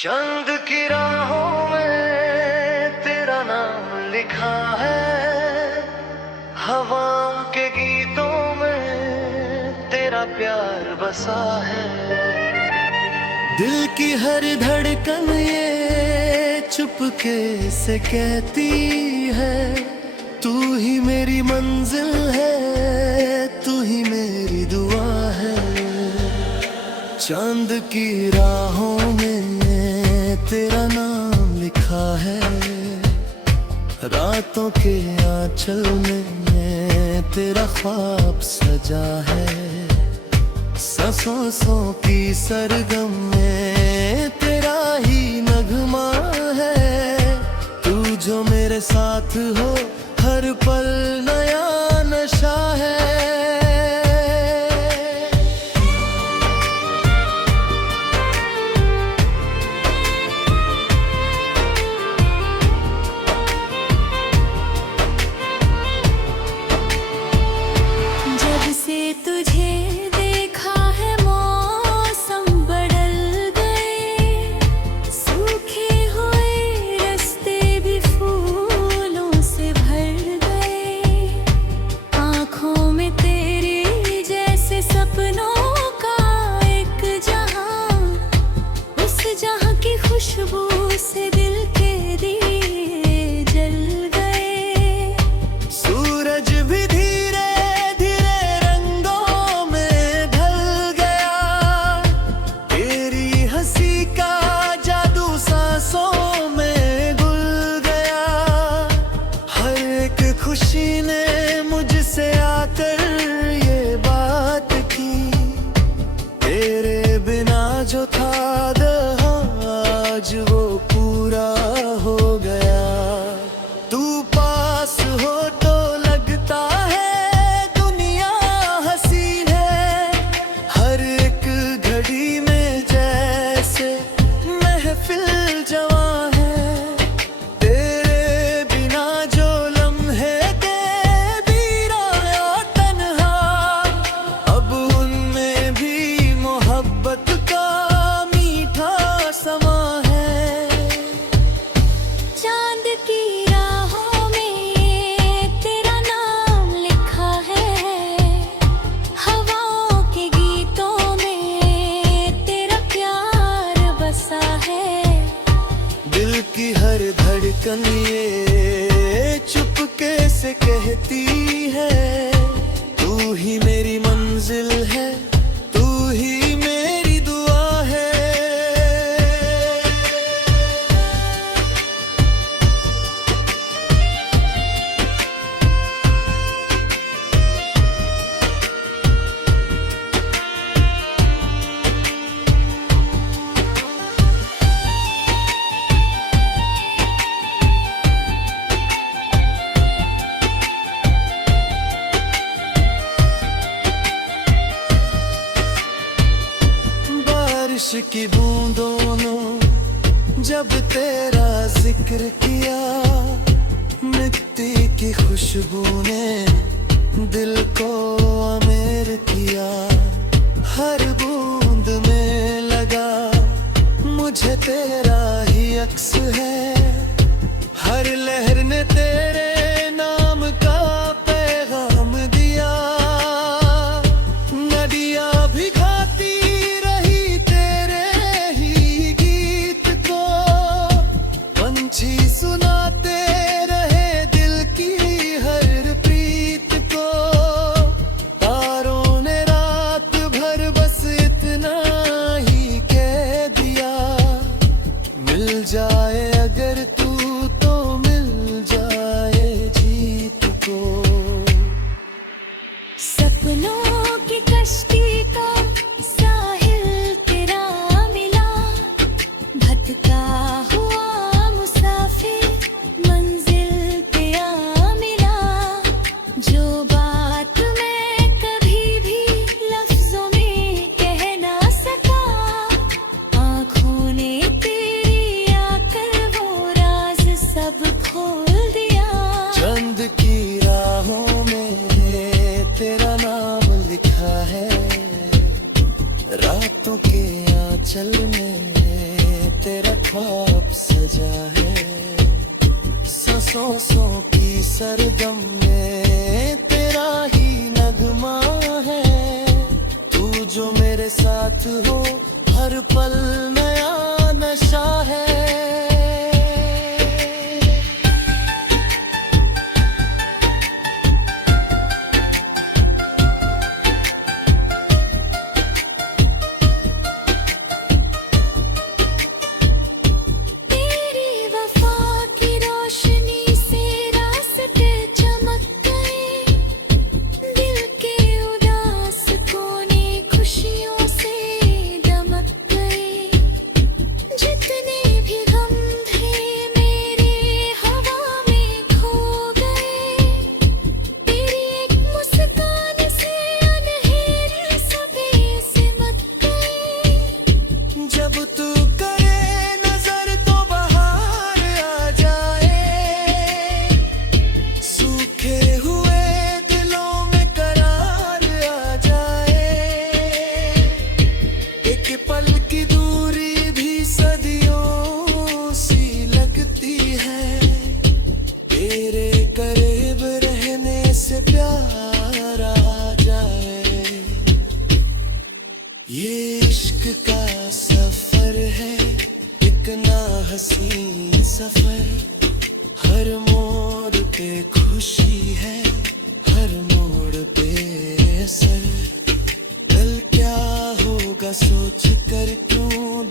चंद की राहों में तेरा नाम लिखा है, हवा के गीतों में तेरा प्यार बसा है। दिल की हर धड़कन ये चुपके से कहती है, तू ही मेरी मंजिल है, तू ही मेरी दुआ है। चांद की राहों में तेरा नाम लिखा है, रातों के आंचल में तेरा ख्वाब सजा है। सांसों की सरगम में तेरा ही नगमा है, तू जो मेरे साथ हो हर पल नया नशा है। तुझे देखा है मौसम बदल गए, सूखे हुए रास्ते भी फूलों से भर गए। आँखों में तेरी जैसे सपनों का एक जहां, उस जहां की खुशबू से दिल के दिए जल गए। सूरज भी खुशी ने मुझसे आकर ये बात की, तेरे बिना जो था आज वो पूरा हो गया। तू पास हो तो लगता है दुनिया हसीन है, हर एक घड़ी में जैसे महफिल जवां है। की हर धड़कन ये चुपके से कहती है, तू ही मेरी मंजिल है, तू ही मेरी दुआ है। बारिश की बूंदों ने जब तेरा जिक्र किया, मिट्टी की खुशबू ने दिल को अमीर किया। हर बूंद में लगा मुझे तेरा ही अक्स है, हर लहर ने तेरे नाम का पैगाम दिया। नदियाँ भी सुनाते रहे दिल की हर प्रीत को, तारों ने रात भर बस इतना ही कह दिया, मिल जाए अगर तू तो मिल जाए जीत को। सपनों की कश्ती का साहिल तेरा मिला, भटका रातों के आंचल में तेरा ख्वाब सजा है, सांसों की सरगम में तेरा ही नगमा है। तू जो मेरे साथ हो हर पल नया नशा है। तेरी वफा की रोशनी से रास्ते चमक गए, दिल के उदास कोने खुशियों से दमक गए। जितने भी गम थे मेरे हवा में खो गए, तेरी एक मुस्कान से अनहेरे सभी सिमट गए। जब तू करे नजर तो बहार आ जाए, सूखे हुए दिलों में करार आ जाए। एक पल की दूरी भी सदियों सी लगती है, तेरे करीब रहने से प्यार आ जाए। ये इश्क का सफर है, एक ना हसीन सफर। हर मोड़ पे खुशी है, हर मोड़ पे असर। कल क्या होगा सोच कर क्यों